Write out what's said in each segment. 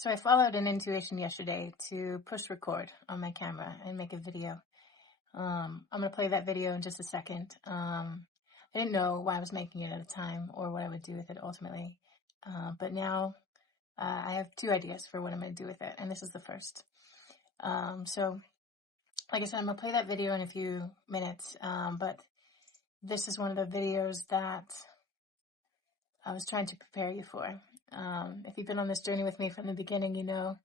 So I followed an intuition yesterday to push record on my camera and make a video. I'm going to play that video in just a second. I didn't know why I was making it at the time or what I would do with it ultimately. But now I have two ideas for what I'm going to do with it. And this is the first. So like I said, I'm going to play that video in a few minutes. But this is one of the videos that I was trying to prepare you for. If you've been on this journey with me from the beginning, you know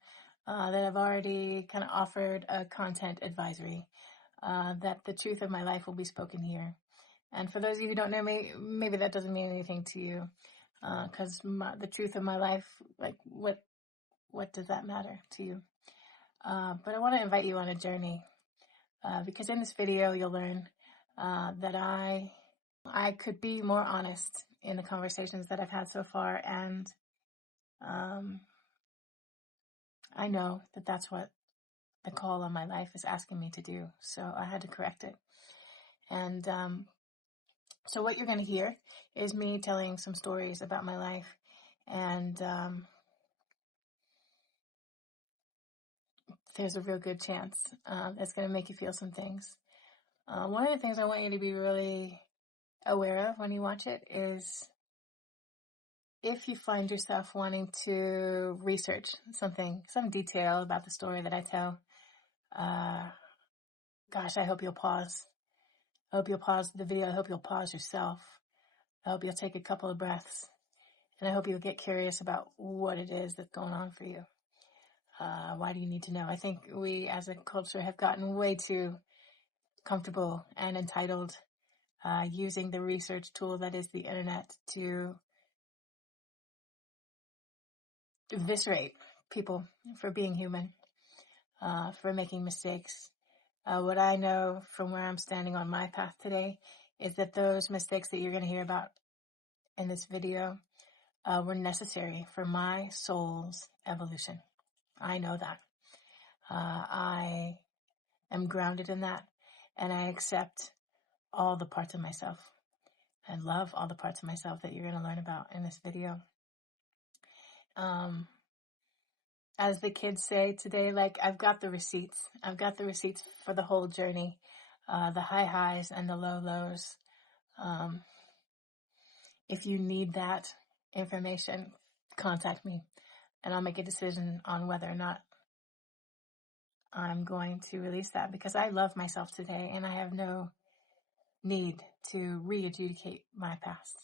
that I've already kind of offered a content advisory, that the truth of my life will be spoken here. And for those of you who don't know me, maybe that doesn't mean anything to you, because the truth of my life, like what does that matter to you? But I want to invite you on a journey, because in this video you'll learn that I could be more honest in the conversations that I've had so far, and I know that that's what the call on my life is asking me to do, so I had to correct it. And so what you're going to hear is me telling some stories about my life, and there's a real good chance that's going to make you feel some things. One of the things I want you to be really aware of when you watch it is if you find yourself wanting to research some detail about the story that I tell, gosh, I hope you'll pause. I hope you'll pause the video. I hope you'll pause yourself. I hope you'll take a couple of breaths. And I hope you'll get curious about what it is that's going on for you. Why do you need to know? I think we as a culture have gotten way too comfortable and entitled using the research tool that is the internet to eviscerate people for being human, for making mistakes. What I know from where I'm standing on my path today is that those mistakes that you're going to hear about in this video were necessary for my soul's evolution. I know that. I am grounded in that, and I accept all the parts of myself and love all the parts of myself that you're going to learn about in this video. As the kids say today, like, I've got the receipts. I've got the receipts for the whole journey, the high highs and the low lows. If you need that information, contact me, and I'll make a decision on whether or not I'm going to release that, because I love myself today and I have no need to re-adjudicate my past.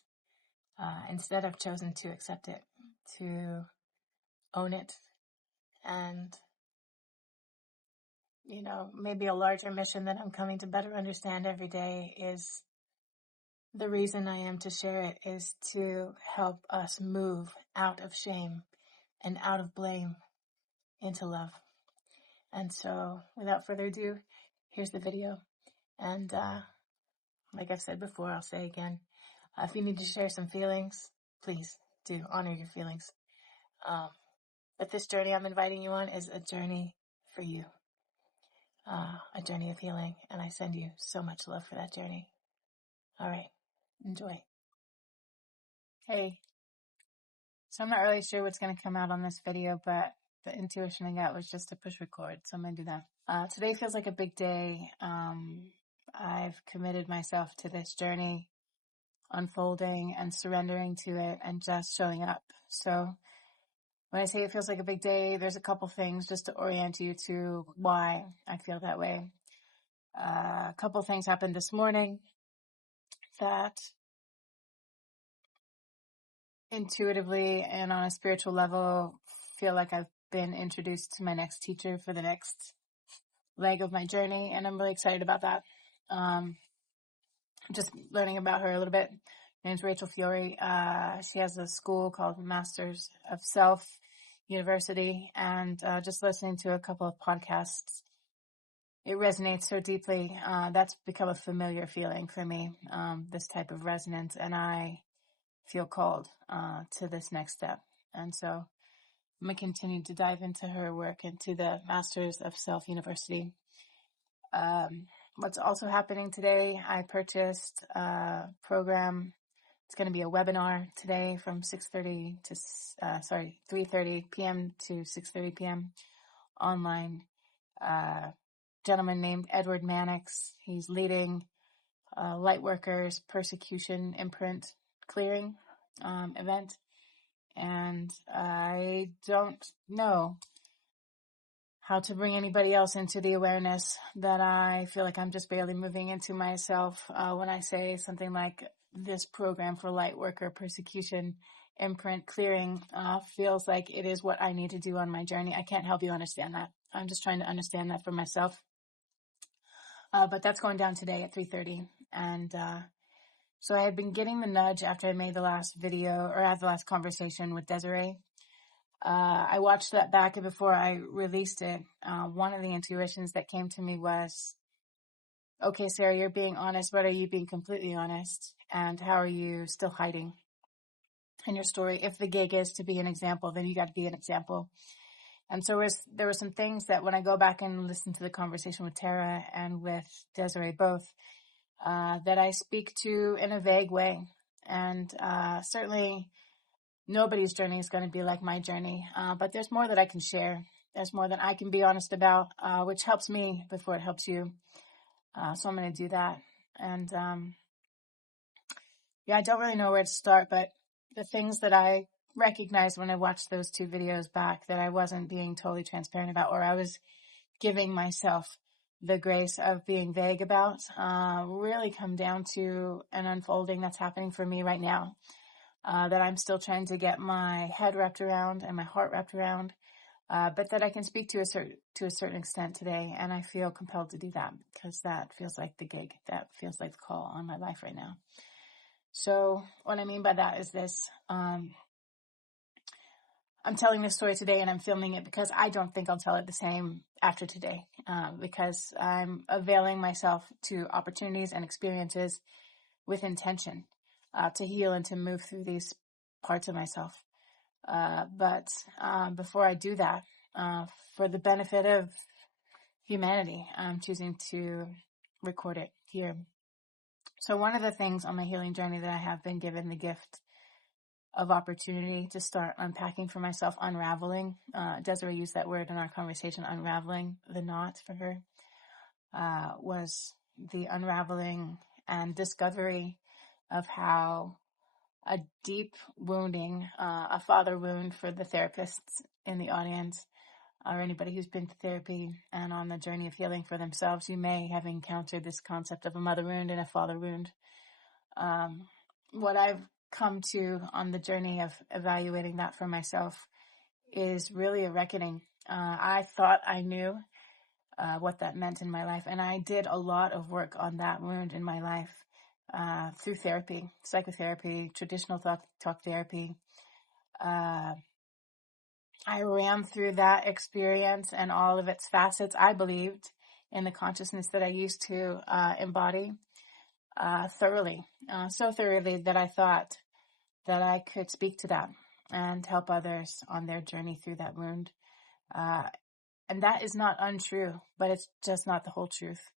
Instead, I've chosen to accept it, to own it, and, you know, maybe a larger mission that I'm coming to better understand every day is the reason I am to share it is to help us move out of shame and out of blame into love. And so, without further ado, here's the video. And like I've said before, I'll say again, if you need to share some feelings, please do honor your feelings. But this journey I'm inviting you on is a journey for you, a journey of healing. And I send you so much love for that journey. All right, enjoy. Hey, so I'm not really sure what's going to come out on this video, but the intuition I got was just to push record, so I'm going to do that. Today feels like a big day. I've committed myself to this journey, unfolding and surrendering to it and just showing up. So when I say it feels like a big day, there's a couple things just to orient you to why I feel that way. A couple things happened this morning that intuitively and on a spiritual level feel like I've been introduced to my next teacher for the next leg of my journey, and I'm really excited about that. Just learning about her a little bit. Her name's Rachel Fiore. She has a school called Masters of Self University, and just listening to a couple of podcasts, it resonates so deeply. That's become a familiar feeling for me, this type of resonance, and I feel called to this next step. And so I'm going to continue to dive into her work and to the Masters of Self University. What's also happening today, I purchased a program It's going to be a webinar today from 3:30 p.m. to 6:30 p.m. online. Gentleman named Edward Mannix. He's leading Lightworkers Persecution Imprint clearing event. And I don't know how to bring anybody else into the awareness that I feel like I'm just barely moving into myself when I say something like this program for Lightworker Persecution Imprint clearing feels like it is what I need to do on my journey. I can't help you understand that. I'm just trying to understand that for myself. But that's going down today at 3:30. And so I had been getting the nudge after I made the last video, or had the last conversation with Desiree. I watched that back before I released it. One of the intuitions that came to me was, okay, Sarah, you're being honest, but are you being completely honest? And how are you still hiding in your story? If the gig is to be an example, then you got to be an example. And so there were some things that when I go back and listen to the conversation with Tara and with Desiree both, that I speak to in a vague way. And certainly nobody's journey is going to be like my journey, but there's more that I can share. There's more that I can be honest about, which helps me before it helps you. So I'm going to do that. And I don't really know where to start, but the things that I recognized when I watched those two videos back that I wasn't being totally transparent about, or I was giving myself the grace of being vague about, really come down to an unfolding that's happening for me right now. That I'm still trying to get my head wrapped around and my heart wrapped around, but that I can speak to a certain extent today, and I feel compelled to do that because that feels like the gig, that feels like the call on my life right now. So what I mean by that is this: I'm telling this story today, and I'm filming it because I don't think I'll tell it the same after today, because I'm availing myself to opportunities and experiences with intention. To heal and to move through these parts of myself. But before I do that, for the benefit of humanity, I'm choosing to record it here. So one of the things on my healing journey that I have been given the gift of opportunity to start unpacking for myself, unraveling. Desiree used that word in our conversation, unraveling the knot for her, was the unraveling and discovery of how a deep wounding, a father wound for the therapists in the audience, or anybody who's been to therapy and on the journey of healing for themselves, you may have encountered this concept of a mother wound and a father wound. What I've come to on the journey of evaluating that for myself is really a reckoning. I thought I knew what that meant in my life, and I did a lot of work on that wound in my life. Through therapy, psychotherapy, traditional talk therapy. I ran through that experience and all of its facets. I believed in the consciousness that I used to embody thoroughly, so thoroughly that I thought that I could speak to that and help others on their journey through that wound. And that is not untrue, but it's just not the whole truth.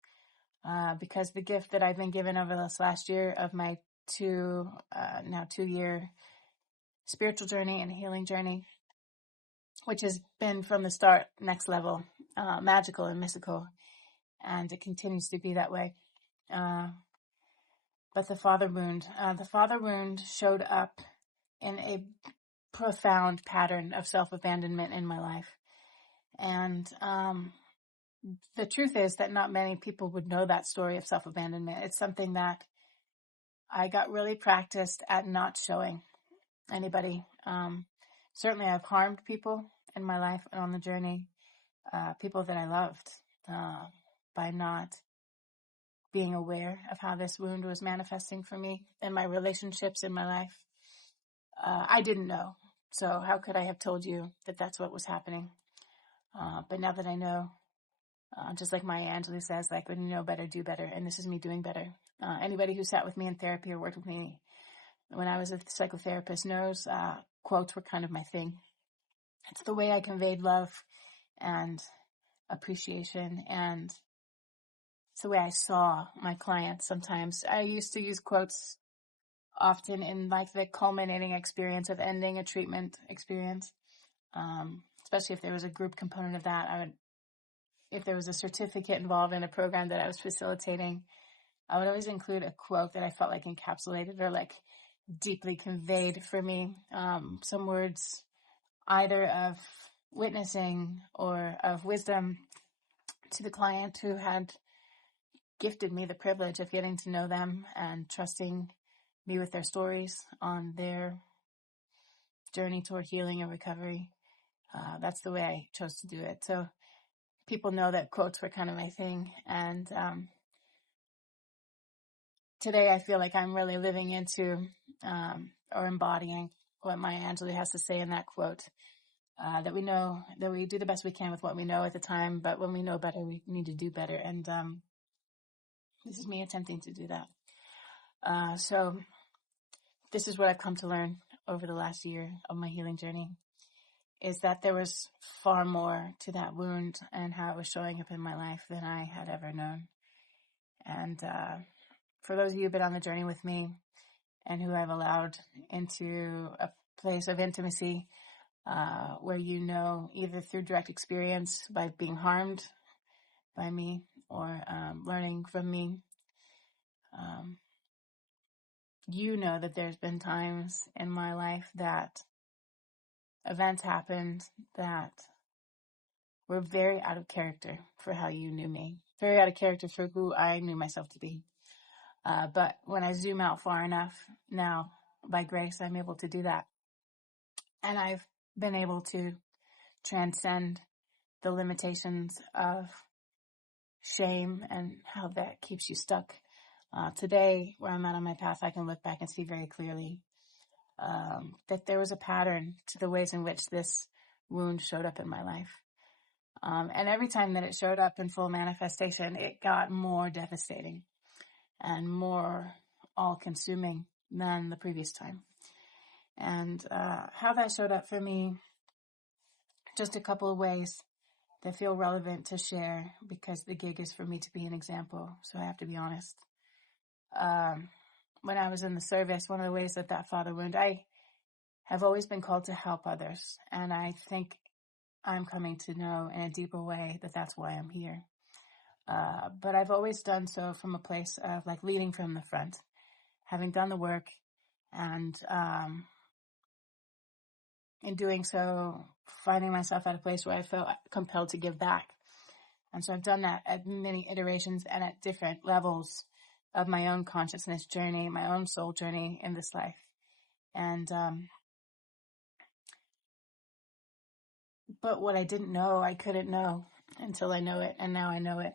Because the gift that I've been given over this last year of my 2-year spiritual journey and healing journey, which has been from the start next level, magical and mystical, and it continues to be that way. But the father wound showed up in a profound pattern of self-abandonment in my life. And the truth is that not many people would know that story of self-abandonment. It's something that I got really practiced at not showing anybody. Certainly I've harmed people in my life and on the journey, people that I loved, by not being aware of how this wound was manifesting for me in my relationships in my life. I didn't know. So how could I have told you that that's what was happening? But now that I know, just like Maya Angelou says, like, when you know better, do better. And this is me doing better. Anybody who sat with me in therapy or worked with me when I was a psychotherapist knows quotes were kind of my thing. It's the way I conveyed love and appreciation, and it's the way I saw my clients sometimes. I used to use quotes often in like the culminating experience of ending a treatment experience, especially if there was a group component of that. If there was a certificate involved in a program that I was facilitating, I would always include a quote that I felt like encapsulated or like deeply conveyed for me, some words either of witnessing or of wisdom to the client who had gifted me the privilege of getting to know them and trusting me with their stories on their journey toward healing and recovery. That's the way I chose to do it. So people know that quotes were kind of my thing. And today I feel like I'm really living into or embodying what Maya Angelou has to say in that quote. That we know that we do the best we can with what we know at the time, but when we know better, we need to do better. And this is me attempting to do that. So this is what I've come to learn over the last year of my healing journey, is that there was far more to that wound and how it was showing up in my life than I had ever known. And for those of you who've been on the journey with me and who I've allowed into a place of intimacy, where you know, either through direct experience by being harmed by me or learning from me, you know that there's been times in my life that events happened that were very out of character for how you knew me, very out of character for who I knew myself to be. But when I zoom out far enough now, by grace, I'm able to do that. And I've been able to transcend the limitations of shame and how that keeps you stuck. Today, where I'm at on my path, I can look back and see very clearly that there was a pattern to the ways in which this wound showed up in my life. And every time that it showed up in full manifestation, it got more devastating and more all-consuming than the previous time. And how that showed up for me, just a couple of ways that feel relevant to share, because the gig is for me to be an example, so I have to be honest. When I was in the service, one of the ways that father wound, I have always been called to help others, and I think I'm coming to know in a deeper way that that's why I'm here. But I've always done so from a place of like leading from the front, having done the work, and in doing so, finding myself at a place where I felt compelled to give back. And so I've done that at many iterations and at different levels of my own consciousness journey, my own soul journey in this life. And, but what I didn't know, I couldn't know until I know it. And now I know it.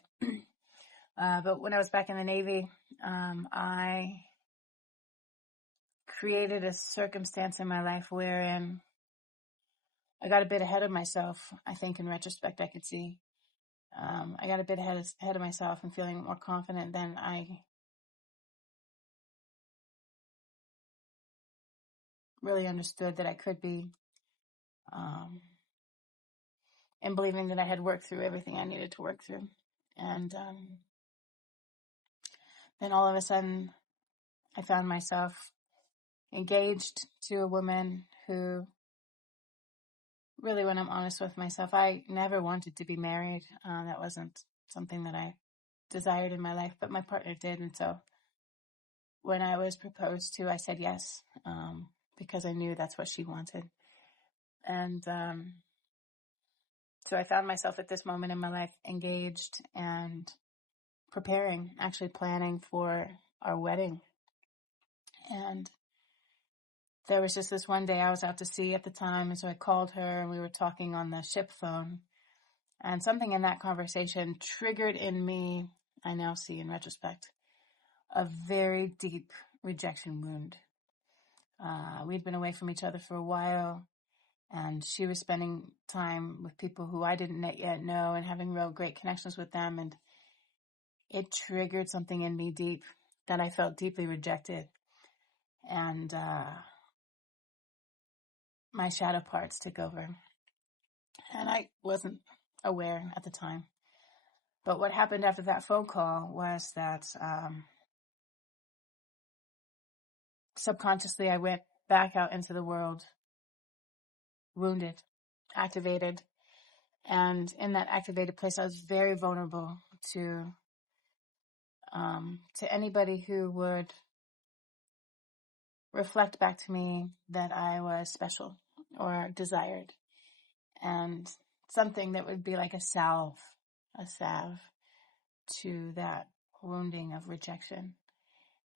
But when I was back in the Navy, I created a circumstance in my life wherein I got a bit ahead of myself. I think in retrospect, I could see. I got a bit ahead of myself and feeling more confident than I really understood that I could be, and believing that I had worked through everything I needed to work through. And then all of a sudden, I found myself engaged to a woman who, really, when I'm honest with myself, I never wanted to be married. That wasn't something that I desired in my life, but my partner did. And so when I was proposed to, I said yes, because I knew that's what she wanted. And so I found myself at this moment in my life engaged and preparing, actually planning for our wedding. And there was just this one day I was out to sea at the time, and so I called her and we were talking on the ship phone. And something in that conversation triggered in me, I now see in retrospect, a very deep rejection wound. We'd been away from each other for a while, and she was spending time with people who I didn't yet know and having real great connections with them. And it triggered something in me deep that I felt deeply rejected. And my shadow parts took over. And I wasn't aware at the time. But what happened after that phone call was that subconsciously, I went back out into the world, wounded, activated. And in that activated place, I was very vulnerable to anybody who would reflect back to me that I was special or desired, and something that would be like a salve to that wounding of rejection.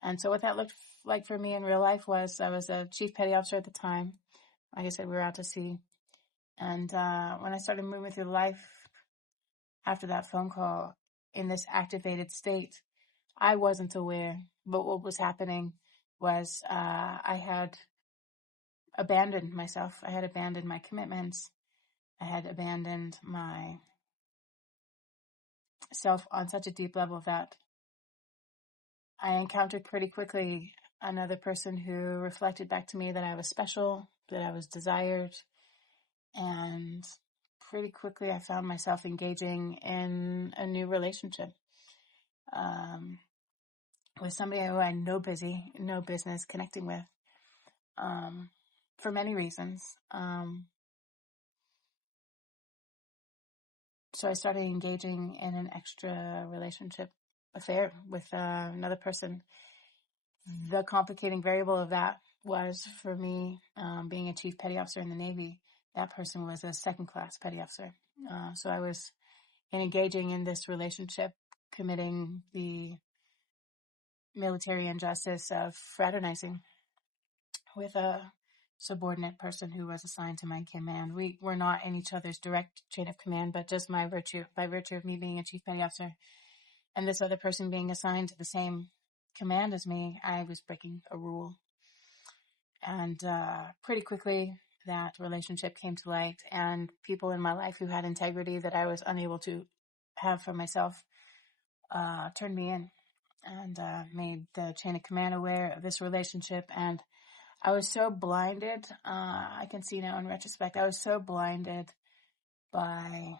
And so what that looked like for me in real life was, I was a chief petty officer at the time. Like I said, we were out to sea. And when I started moving through life after that phone call in this activated state, I wasn't aware. But what was happening was I had abandoned myself. I had abandoned my commitments. I had abandoned myself on such a deep level that I encountered pretty quickly another person who reflected back to me that I was special, that I was desired. And pretty quickly I found myself engaging in a new relationship with somebody who I had no business connecting with, for many reasons. So I started engaging in an extra relationship affair with another person. The complicating variable of that was, for me, being a chief petty officer in the Navy, that person was a second-class petty officer. So I was engaging in this relationship, committing the military injustice of fraternizing with a subordinate person who was assigned to my command. We were not in each other's direct chain of command, but just by virtue of me being a chief petty officer and this other person being assigned to the same command as me, I was breaking a rule. And pretty quickly, that relationship came to light, and people in my life who had integrity that I was unable to have for myself turned me in and made the chain of command aware of this relationship. And I was so blinded, I can see now in retrospect, I was so blinded by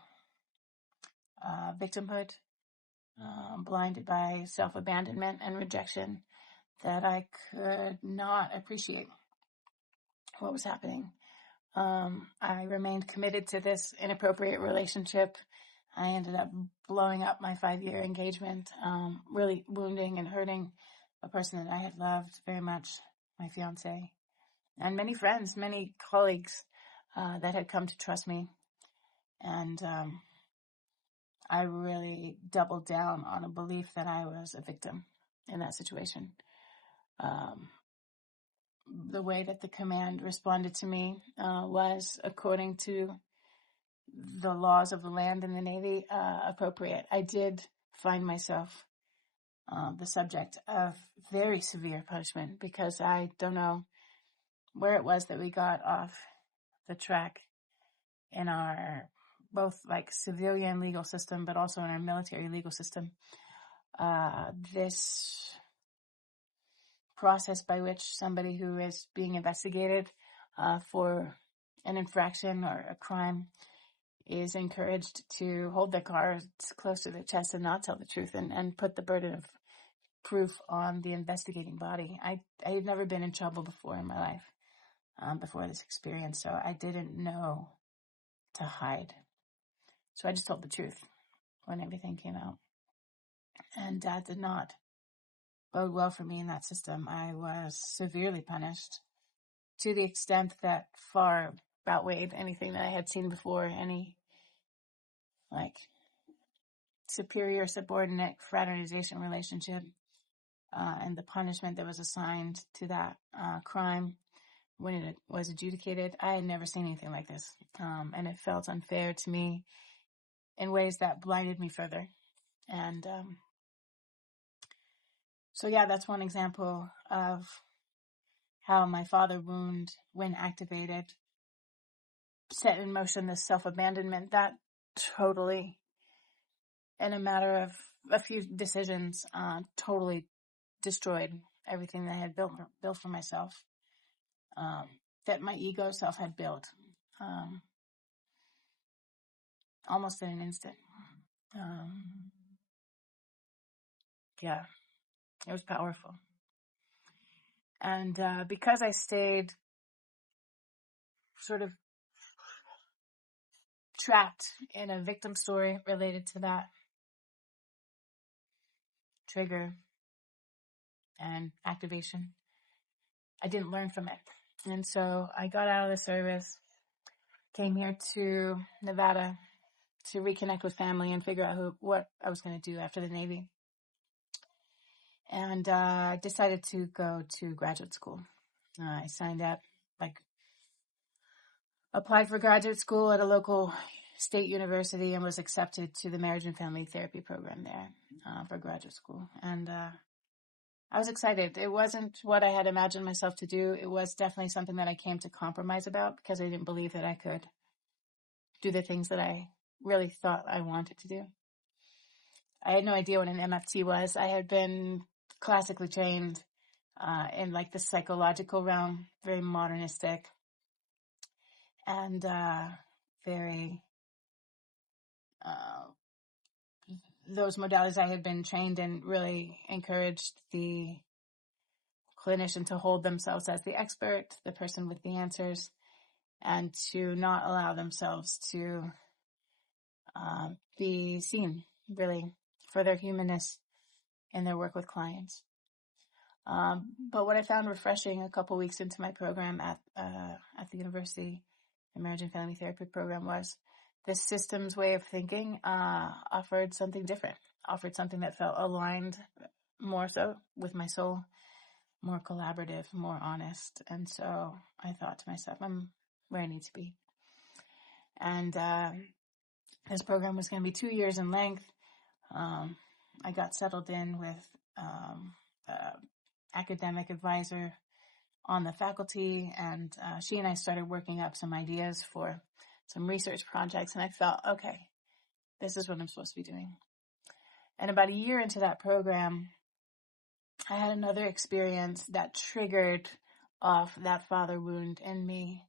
victimhood, blinded by self-abandonment and rejection, that I could not appreciate what was happening. I remained committed to this inappropriate relationship. I ended up blowing up my 5-year engagement, really wounding and hurting a person that I had loved very much, my fiance, and many friends, many colleagues that had come to trust me. And I really doubled down on a belief that I was a victim in that situation. The way that the command responded to me was, according to the laws of the land and the Navy, appropriate. I did find myself the subject of very severe punishment, because I don't know where it was that we got off the track in our both like civilian legal system, but also in our military legal system. This process by which somebody who is being investigated for an infraction or a crime is encouraged to hold their cards close to their chest and not tell the truth, and put the burden of proof on the investigating body. I had never been in trouble before in my life, before this experience, so I didn't know to hide. So I just told the truth when everything came out. And that did not bode well for me in that system. I was severely punished, to the extent that far outweighed anything that I had seen before, any like superior subordinate fraternization relationship, and the punishment that was assigned to that crime when it was adjudicated. I had never seen anything like this, and it felt unfair to me in ways that blinded me further. And so yeah, that's one example of how my father wound, when activated, set in motion this self-abandonment that totally, in a matter of a few decisions, totally destroyed everything that I had built for myself, that my ego self had built, almost in an instant. Yeah, it was powerful. And because I stayed sort of trapped in a victim story related to that trigger and activation, I didn't learn from it. And so I got out of the service, came here to Nevada to reconnect with family and figure out what I was going to do after the Navy. And decided to go to graduate school. I signed up, applied for graduate school at a local state university and was accepted to the marriage and family therapy program there for graduate school. And I was excited. It wasn't what I had imagined myself to do. It was definitely something that I came to compromise about because I didn't believe that I could do the things that I really thought I wanted to do. I had no idea what an MFT was. I had been classically trained in the psychological realm, very modernistic and very those modalities I had been trained in really encouraged the clinician to hold themselves as the expert, the person with the answers, and to not allow themselves to be seen really for their humanness in their work with clients. But what I found refreshing a couple weeks into my program at the university, the marriage and family therapy program, was this systems way of thinking offered something different, offered something that felt aligned more so with my soul, more collaborative, more honest. And so I thought to myself, I'm where I need to be. And this program was going to be 2 years in length. I got settled in with academic advisor on the faculty, and she and I started working up some ideas for some research projects, and I felt, okay, this is what I'm supposed to be doing. And about a year into that program, I had another experience that triggered off that father wound in me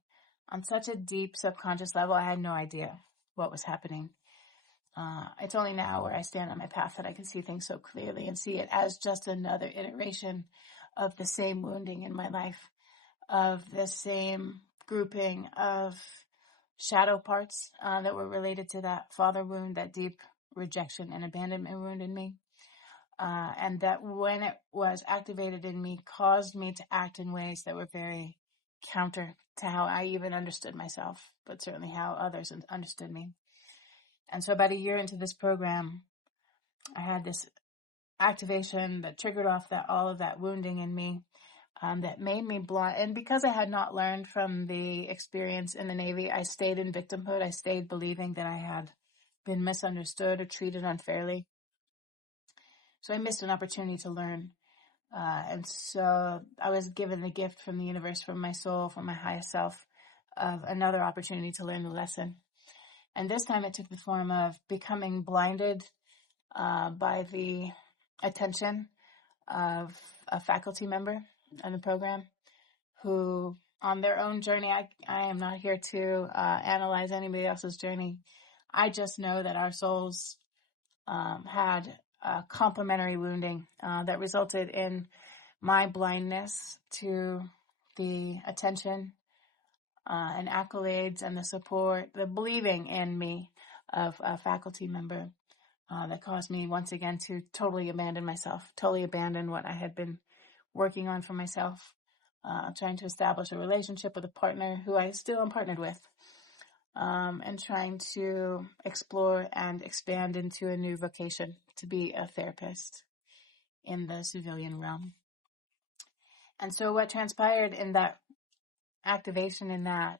on such a deep subconscious level. I had no idea what was happening. It's only now where I stand on my path that I can see things so clearly and see it as just another iteration of the same wounding in my life, of the same grouping of shadow parts that were related to that father wound, that deep rejection and abandonment wound in me. And that when it was activated in me, caused me to act in ways that were very counter to how I even understood myself, but certainly how others understood me. And so about a year into this program, I had this activation that triggered off all of that wounding in me, that made me blind. And because I had not learned from the experience in the Navy, I stayed in victimhood. I stayed believing that I had been misunderstood or treated unfairly. So I missed an opportunity to learn. And so I was given the gift from the universe, from my soul, from my highest self, of another opportunity to learn the lesson. And this time it took the form of becoming blinded by the attention of a faculty member in the program who, on their own journey, I am not here to analyze anybody else's journey. I just know that our souls had complementary wounding that resulted in my blindness to the attention and accolades and the support, the believing in me of a faculty member that caused me once again to totally abandon myself, totally abandon what I had been working on for myself, trying to establish a relationship with a partner who I still am partnered with, and trying to explore and expand into a new vocation to be a therapist in the civilian realm. And so what transpired in that activation, in that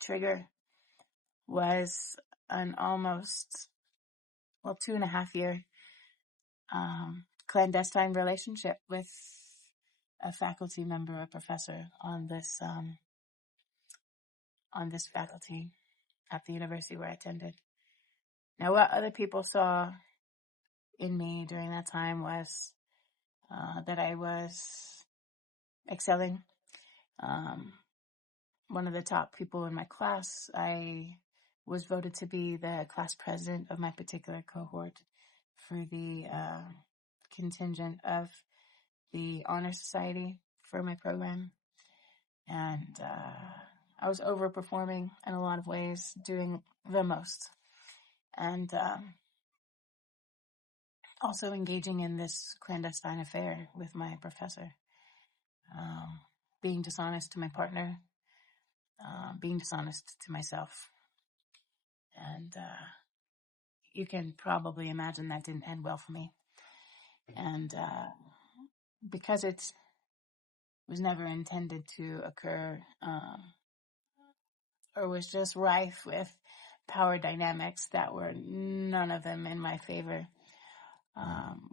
trigger, was an almost 2.5 year clandestine relationship with a faculty member, a professor on this faculty at the university where I attended. Now, what other people saw in me during that time was that I was excelling. One of the top people in my class. I was voted to be the class president of my particular cohort for the contingent of the honor society for my program. And I was overperforming in a lot of ways, doing the most. And also engaging in this clandestine affair with my professor. Being dishonest to my partner. Being dishonest to myself. And you can probably imagine that didn't end well for me. And because it was never intended to occur, or was just rife with power dynamics that were none of them in my favor,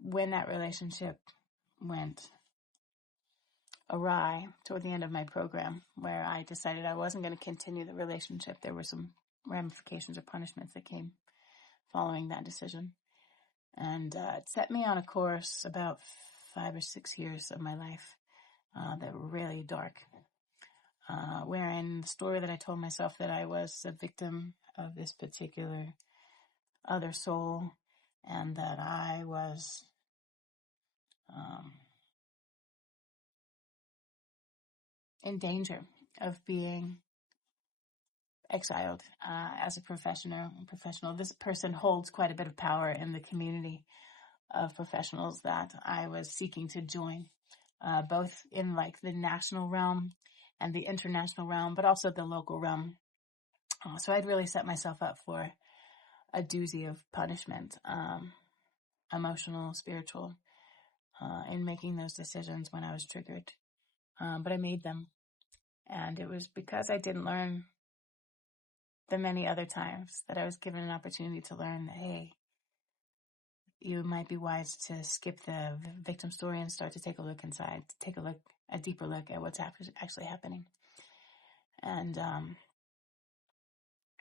when that relationship went awry toward the end of my program, where I decided I wasn't going to continue the relationship, there were some ramifications or punishments that came following that decision. And it set me on a course about 5 or 6 years of my life that were really dark, wherein the story that I told myself that I was a victim of this particular other soul, and that I was in danger of being exiled as a professional. This person holds quite a bit of power in the community of professionals that I was seeking to join, both in like the national realm and the international realm, but also the local realm. So I'd really set myself up for a doozy of punishment, emotional, spiritual, in making those decisions when I was triggered. But I made them. And it was because I didn't learn the many other times that I was given an opportunity to learn that, hey, you might be wise to skip the victim story and start to take a look inside, to take a deeper look at what's actually happening. And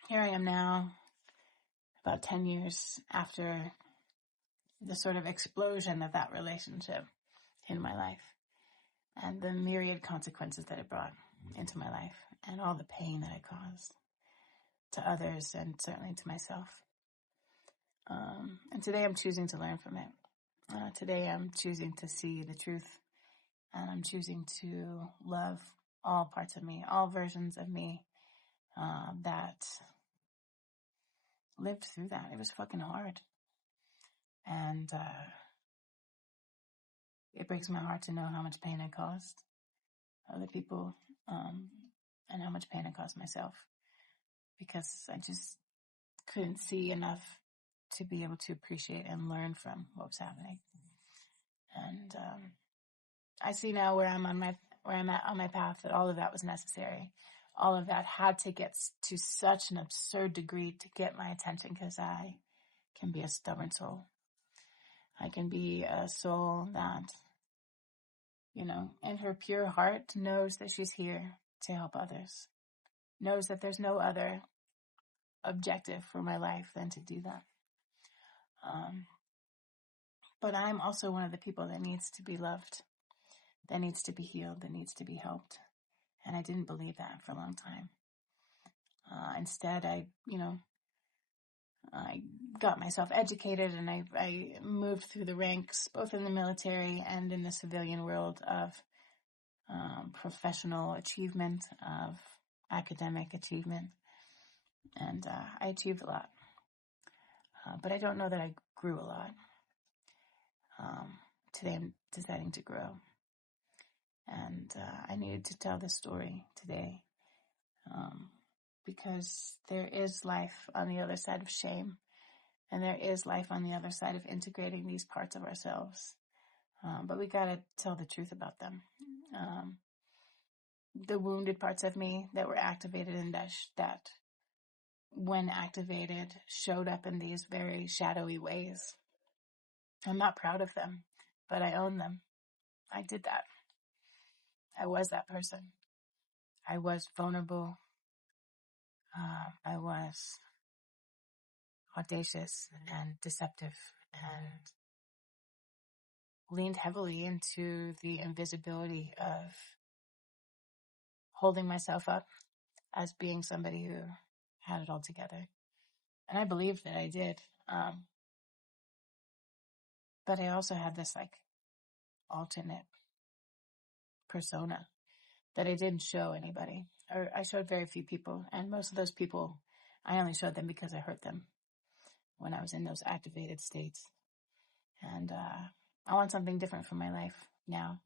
here I am now, about 10 years after the sort of explosion of that relationship in my life and the myriad consequences that it brought into my life and all the pain that I caused to others and certainly to myself. And today I'm choosing to learn from it. Today I'm choosing to see the truth, and I'm choosing to love all parts of me, all versions of me that lived through that. It was fucking hard. And it breaks my heart to know how much pain I caused other people, and how much pain I caused myself, because I just couldn't see enough to be able to appreciate and learn from what was happening. And I see now where I'm at on my path, that all of that was necessary. All of that had to get to such an absurd degree to get my attention, because I can be a stubborn soul. I can be a soul that, in her pure heart knows that she's here to help others, knows that there's no other objective for my life than to do that. But I'm also one of the people that needs to be loved, that needs to be healed, that needs to be helped. And I didn't believe that for a long time. Instead, I got myself educated, and I moved through the ranks, both in the military and in the civilian world, of professional achievement, of academic achievement. And I achieved a lot. But I don't know that I grew a lot. Today I'm deciding to grow. And I needed to tell this story today, because there is life on the other side of shame, and there is life on the other side of integrating these parts of ourselves. But we gotta tell the truth about them. The wounded parts of me that were activated in that when activated, showed up in these very shadowy ways. I'm not proud of them, but I own them. I did that. I was that person. I was vulnerable. I was audacious and deceptive, and leaned heavily into the invisibility of holding myself up as being somebody who had it all together. And I believed that I did. But I also had this like alternate persona that I didn't show anybody, or I showed very few people. And most of those people, I only showed them because I hurt them when I was in those activated states. And I want something different for my life now.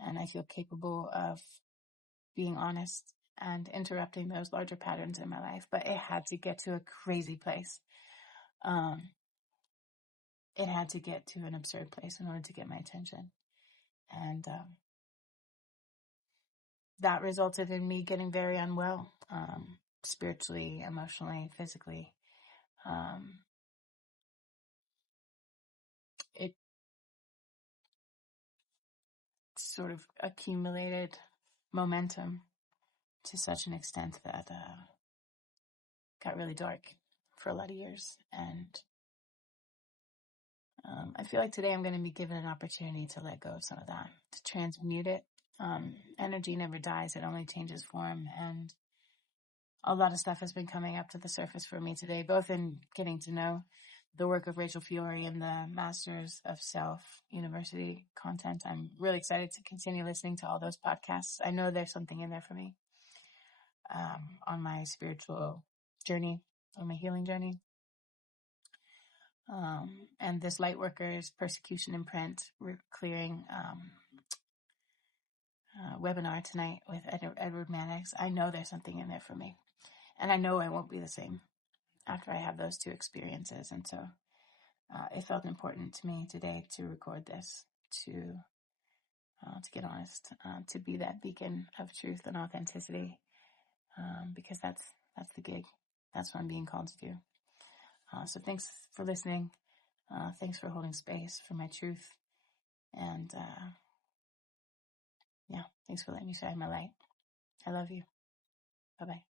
And I feel capable of being honest and interrupting those larger patterns in my life. But it had to get to a crazy place. It had to get to an absurd place in order to get my attention. And that resulted in me getting very unwell, spiritually, emotionally, physically. It sort of accumulated momentum to such an extent that got really dark for a lot of years. And I feel like today I'm going to be given an opportunity to let go of some of that, to transmute it. Energy never dies, it only changes form. And a lot of stuff has been coming up to the surface for me today, both in getting to know the work of Rachel Fiore and the Masters of Self University content. I'm really excited to continue listening to all those podcasts. I know there's something in there for me on my spiritual journey, on my healing journey. And this Lightworkers Persecution Imprint, we're clearing webinar tonight with Edward Mannix. I know there's something in there for me. And I know I won't be the same after I have those two experiences. And so it felt important to me today to record this, to get honest, to be that beacon of truth and authenticity, because that's the gig. That's what I'm being called to do. So thanks for listening. Thanks for holding space for my truth. And thanks for letting me shine my light. I love you. Bye-bye.